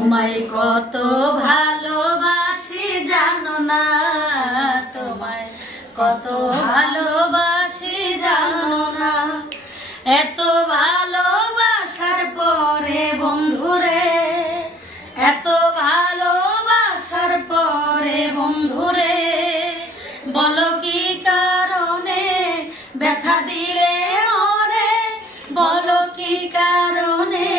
তোমায় কত ভালোবাসি জানো না, তোমায় কত ভালোবাসি জানো না। এত ভালোবাসার পরে বন্ধুরে, এত ভালোবাসার পরে বন্ধুরে, বলো কি কারণে ব্যথা দিলে মরে, বলো কি কারণে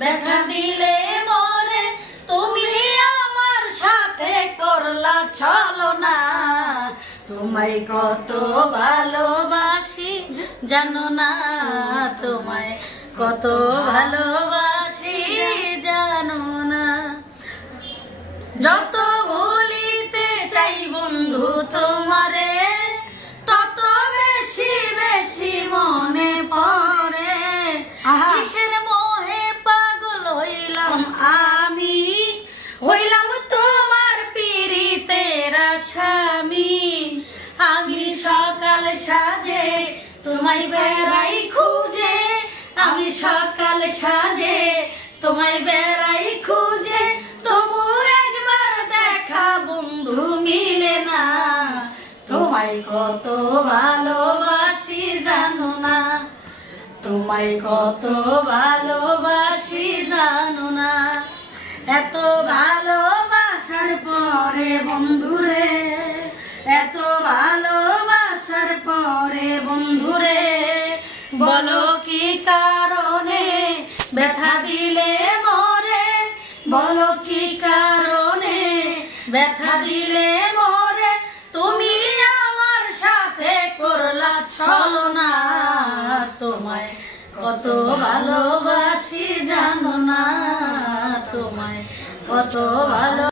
ব্যথা দিলে মরে। তুমি আমার সাথে করলা ছলনা, তোমায় কত ভালোবাসি জানো না, তোমায় কত ভালোবাসি জানো না। যত ভুলিতে চাই বন্ধু তোমারে, তত বেশি বেশি মনে পড়ে। কিসের মোহে পাগল হইলাম আমি, হইলাম তোমার পীড়িতের আসামি। আমি সকাল সাজে তোমায় বেড়াই খুঁজে, আমি সকাল সাজে তোমায় বেড়াই খুঁজে, তবু একবার দেখা বন্ধু মিলে না। তোমায় কত ভালোবাসি জানো না, তোমায় কত ভালোবাসি জানো না। এত ভালোবাসার পরে বন্ধুরে, এত ভালোবাসার পরে বন্ধুরে, বলো কি কারণে ব্যথা দিলে মরে, বলো কি কারণে ব্যথা দিলে মরে। তুমি আমার সাথে করলা ছলনা, তোমায় কত ভালোবাসি জানো না, তোমায় কত ভালো।